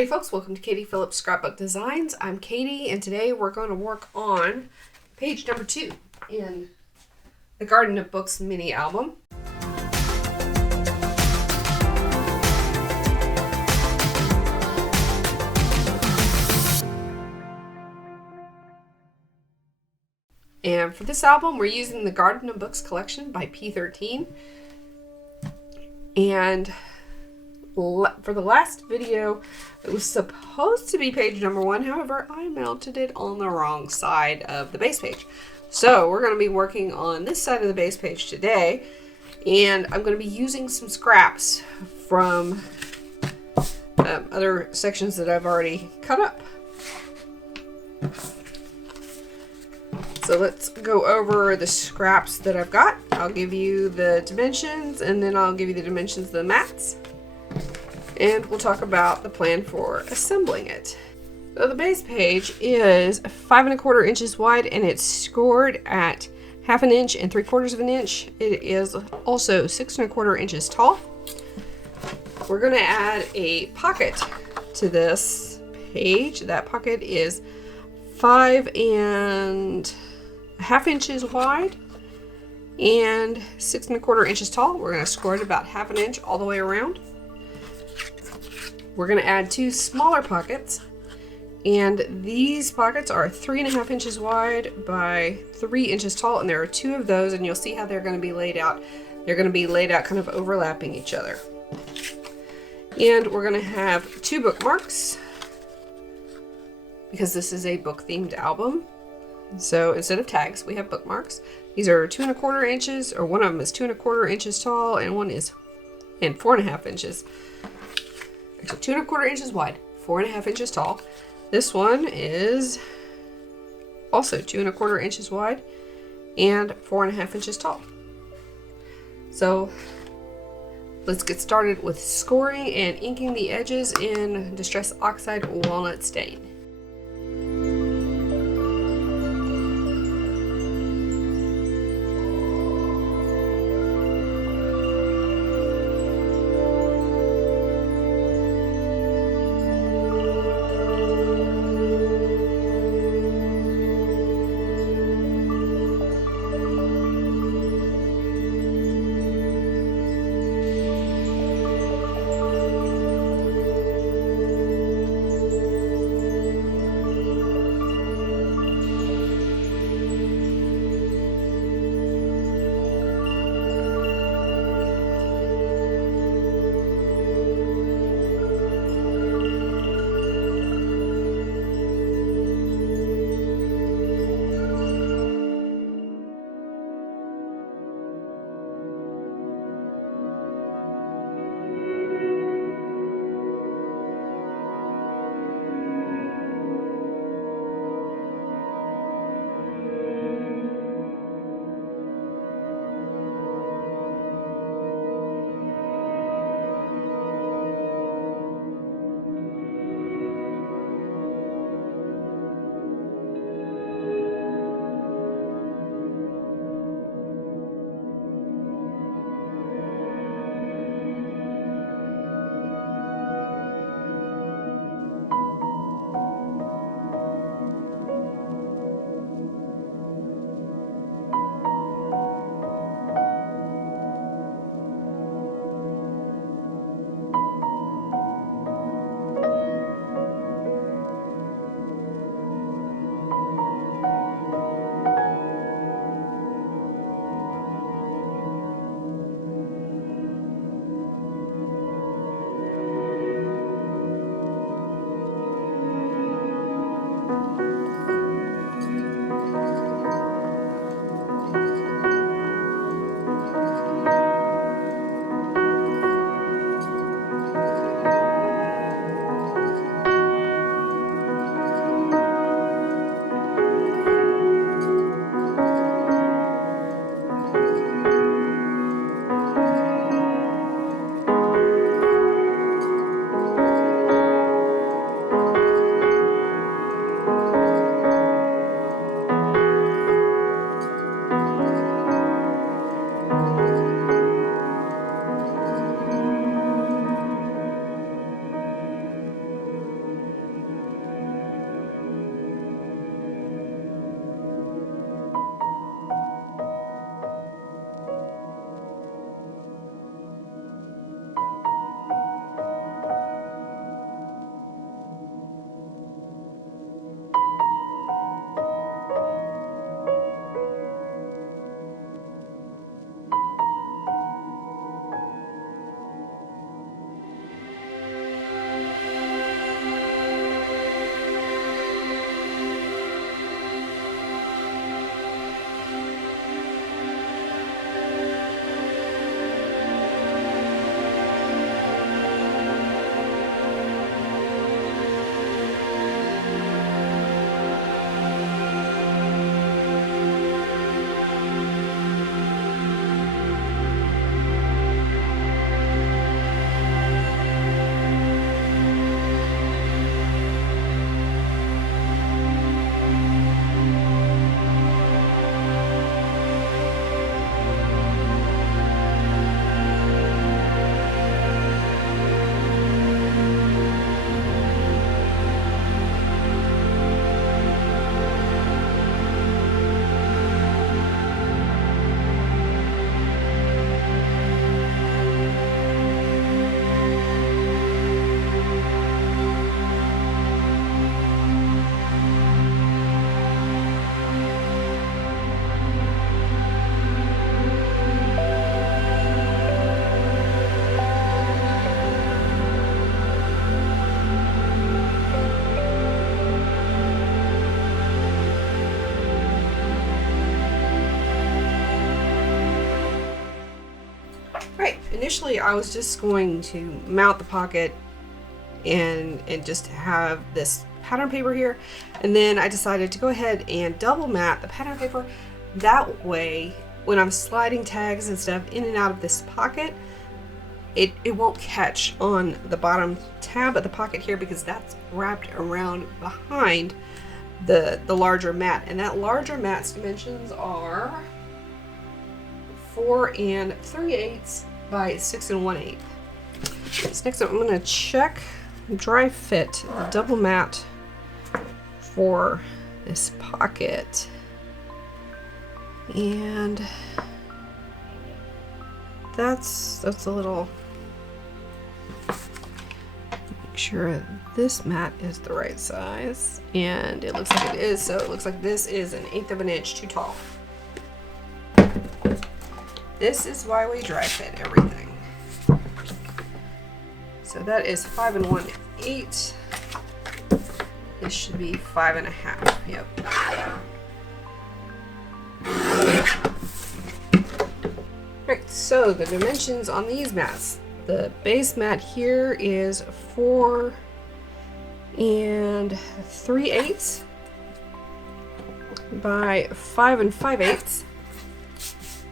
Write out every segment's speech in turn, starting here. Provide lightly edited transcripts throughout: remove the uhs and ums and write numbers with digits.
Howdy folks, welcome to Katie Phillips Scrapbook Designs. I'm Katie and today we're going to work on page number 2 in the Garden of Books mini album. And for this album we're using the Garden of Books collection by P13. And for the last video, it was supposed to be page number 1. However, I mounted it on the wrong side of the base page. So we're going to be working on this side of the base page today. And I'm going to be using some scraps from other sections that I've already cut up. So let's go over the scraps that I've got. I'll give you the dimensions and then I'll give you the dimensions of the mats. And we'll talk about the plan for assembling it. So the base page is 5 1/4 inches wide and it's scored at 1/2 inch and 3/4 inch. It is also 6 1/4 inches tall. We're going to add a pocket to this page. That pocket is 5 1/2 inches wide and 6 1/4 inches tall. We're going to score it about 1/2 inch all the way around. We're going to add 2 smaller pockets, and these pockets are 3 1/2 inches wide by 3 inches tall, and there are 2 of those, and you'll see how they're going to be laid out. They're going to be laid out kind of overlapping each other. And we're going to have 2 bookmarks because this is a book themed album. So instead of tags, we have bookmarks. These are 2 1/4 inches, or one of them is 2 1/4 inches tall, and one is 4 1/2 inches. Actually, 2 1/4 inches wide, 4 1/2 inches tall. This one is also 2 1/4 inches wide and 4 1/2 inches tall. So let's get started with scoring and inking the edges in Distress Oxide Walnut Stain. initially I was just going to mount the pocket and just have this pattern paper here, and then I decided to go ahead and double mat the pattern paper. That way, when I'm sliding tags and stuff in and out of this pocket, it won't catch on the bottom tab of the pocket here, because that's wrapped around behind the larger mat, and that larger mat's dimensions are 4 3/8 by 6 1/8. So next up, I'm going to check dry fit the double mat for this pocket, and that's a little, make sure this mat is the right size, and it looks like it is. So it looks like this is 1/8 of an inch too tall. This is why we dry fit everything. So that is 5 1/8. This should be 5 1/2. Yep. Right, so the dimensions on these mats. The base mat here is 4 3/8 by 5 5/8.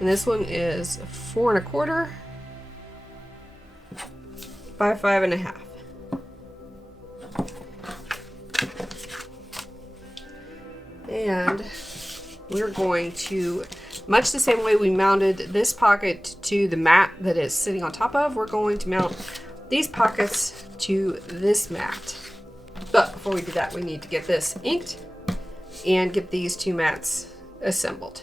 And this one is 4 1/4 by 5 1/2. And we're going to, much the same way we mounted this pocket to the mat that it's sitting on top of, we're going to mount these pockets to this mat. But before we do that, we need to get this inked and get these two mats assembled.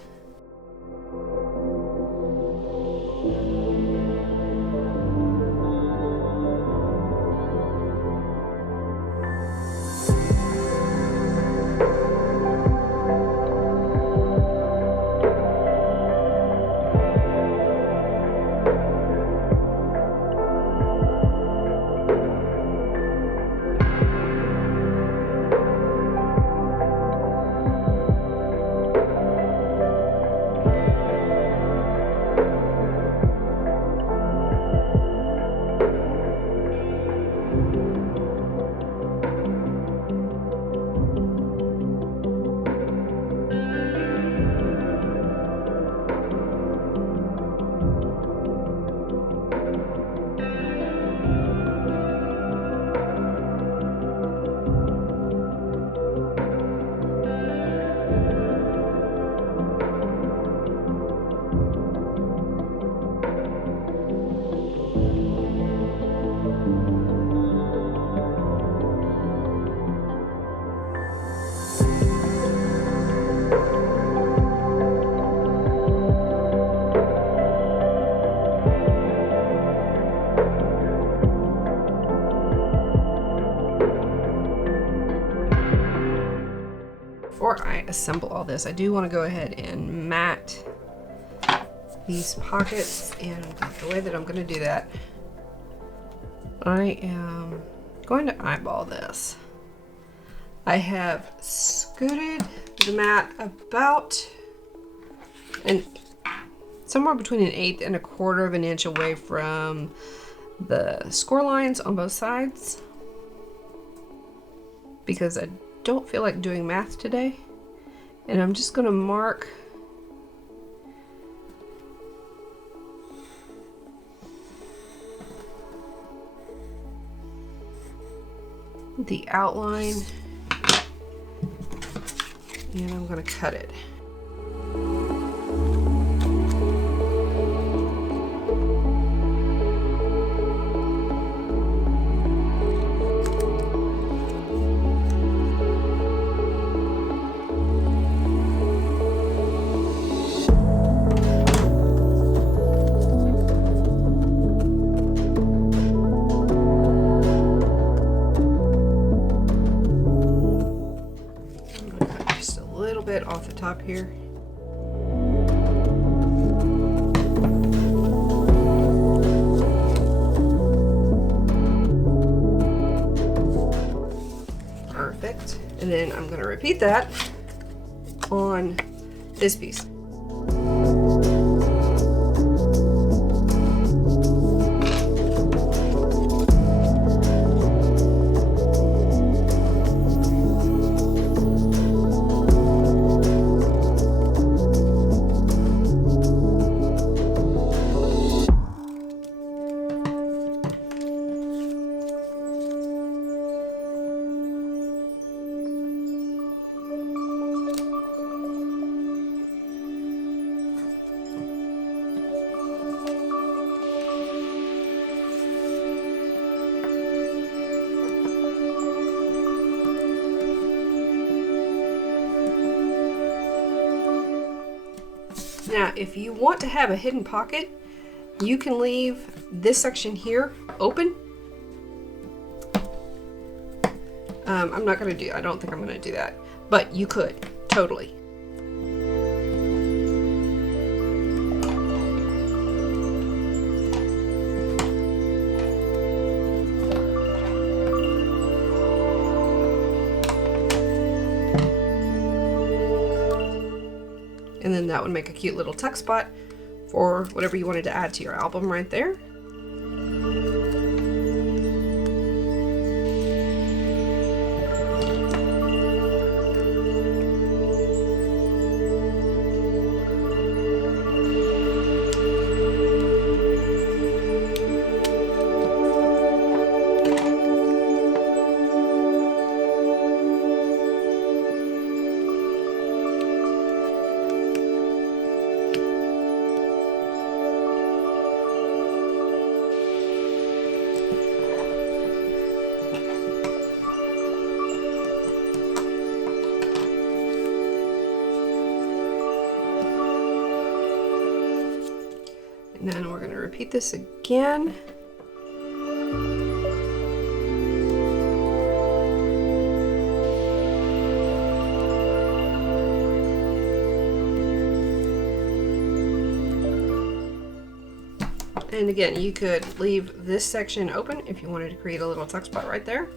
Before I assemble all this, I do want to go ahead and mat these pockets, and the way that I'm going to do that, I am going to eyeball this. I have scooted the mat about somewhere between 1/8 and 1/4 of an inch away from the score lines on both sides, because I don't feel like doing math today, and I'm just going to mark the outline, and I'm going to cut it. Off the top here. Perfect. And then I'm going to repeat that on this piece. Now, if you want to have a hidden pocket, you can leave this section here open. I'm not going to do, I don't think I'm going to do that, but you could, totally. And then that would make a cute little tuck spot for whatever you wanted to add to your album right there. And then we're going to repeat this again. And again, you could leave this section open if you wanted to create a little tuck spot right there.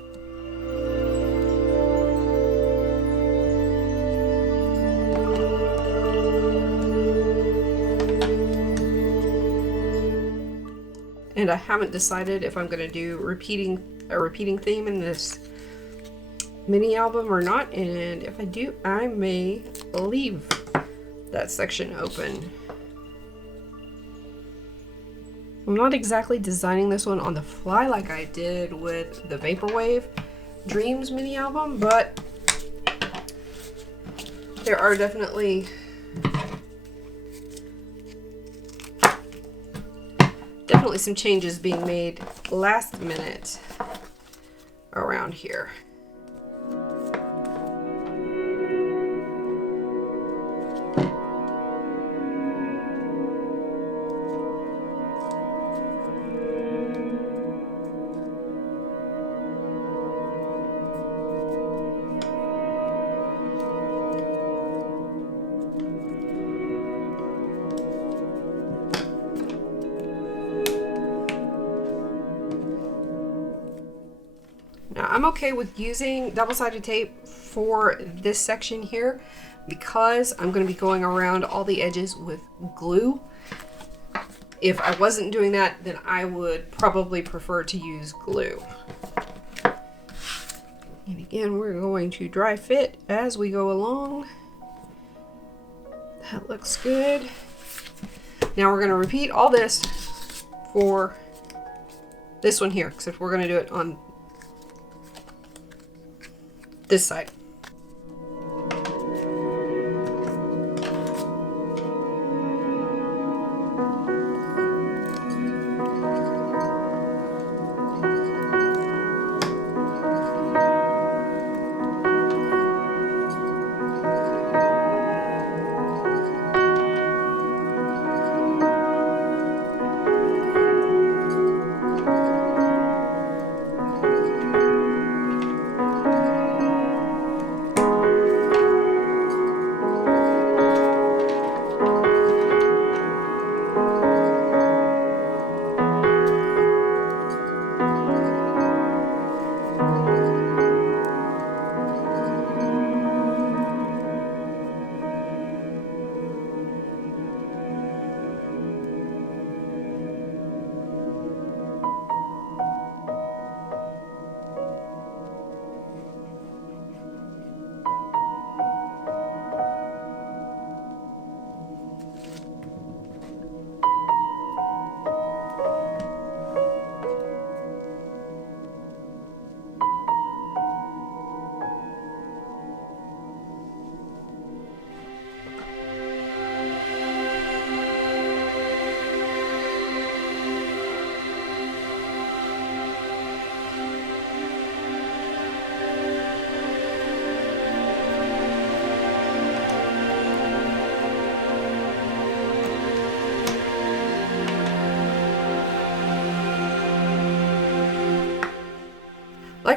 And I haven't decided if I'm going to do a repeating theme in this mini album or not. And if I do, I may leave that section open. I'm not exactly designing this one on the fly like I did with the Vaporwave Dreams mini album, but there are definitely some changes being made last minute around here. Now, I'm okay with using double-sided tape for this section here because I'm going to be going around all the edges with glue. If I wasn't doing that, then I would probably prefer to use glue. And again, we're going to dry fit as we go along. That looks good. Now we're going to repeat all this for this one here, except we're going to do it on this side.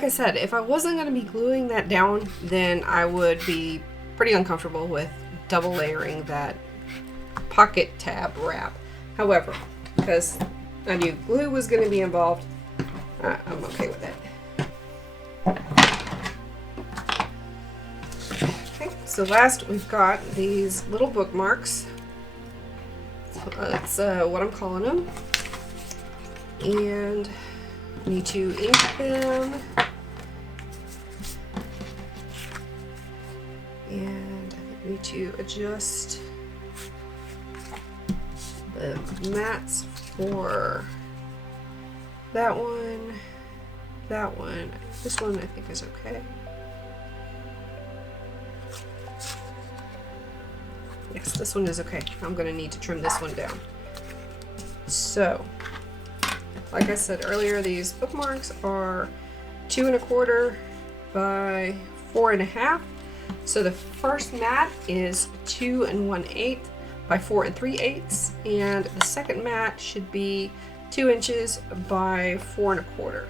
like I said, if I wasn't going to be gluing that down, then I would be pretty uncomfortable with double layering that pocket tab wrap. However, because I knew glue was going to be involved, I'm okay with it. Okay, so last we've got these little bookmarks. That's what I'm calling them. And I need to ink them. And I need to adjust the mats for that one, that one. This one I think is okay. Yes, this one is okay. I'm going to need to trim this one down. So, like I said earlier, these bookmarks are 2 1/4 by 4 1/2. So the first mat is 2 1/8 by 4 3/8, and the second mat should be 2 inches by 4 1/4.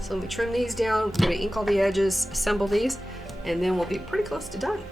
So let me trim these down. I'm going to ink all the edges, assemble these, and then we'll be pretty close to done.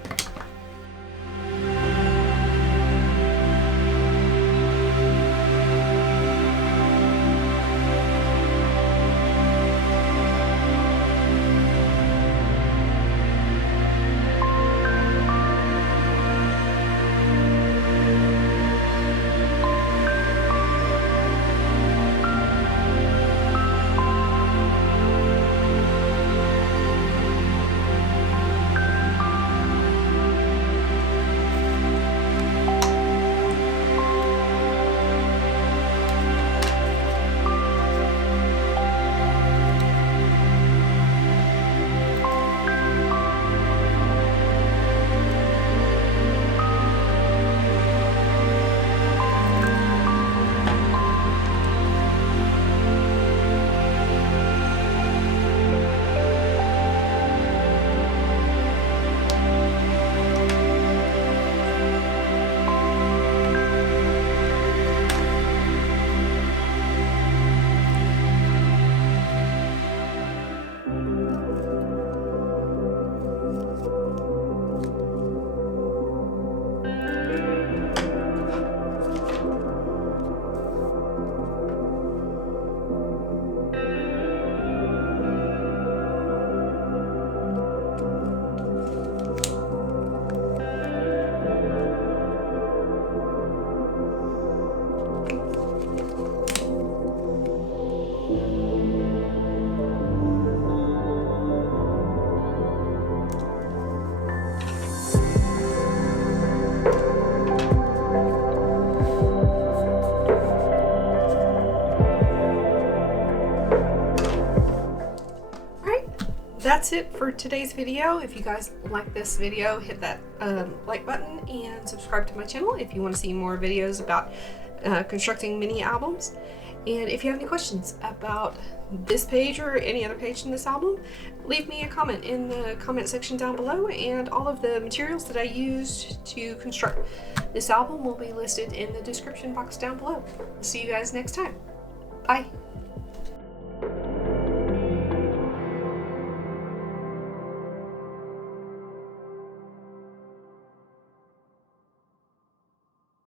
That's it for today's video. If you guys like this video, hit that like button and subscribe to my channel if you want to see more videos about constructing mini albums. And if you have any questions about this page or any other page in this album, leave me a comment in the comment section down below, and all of the materials that I used to construct this album will be listed in the description box down below. See you guys next time. Bye.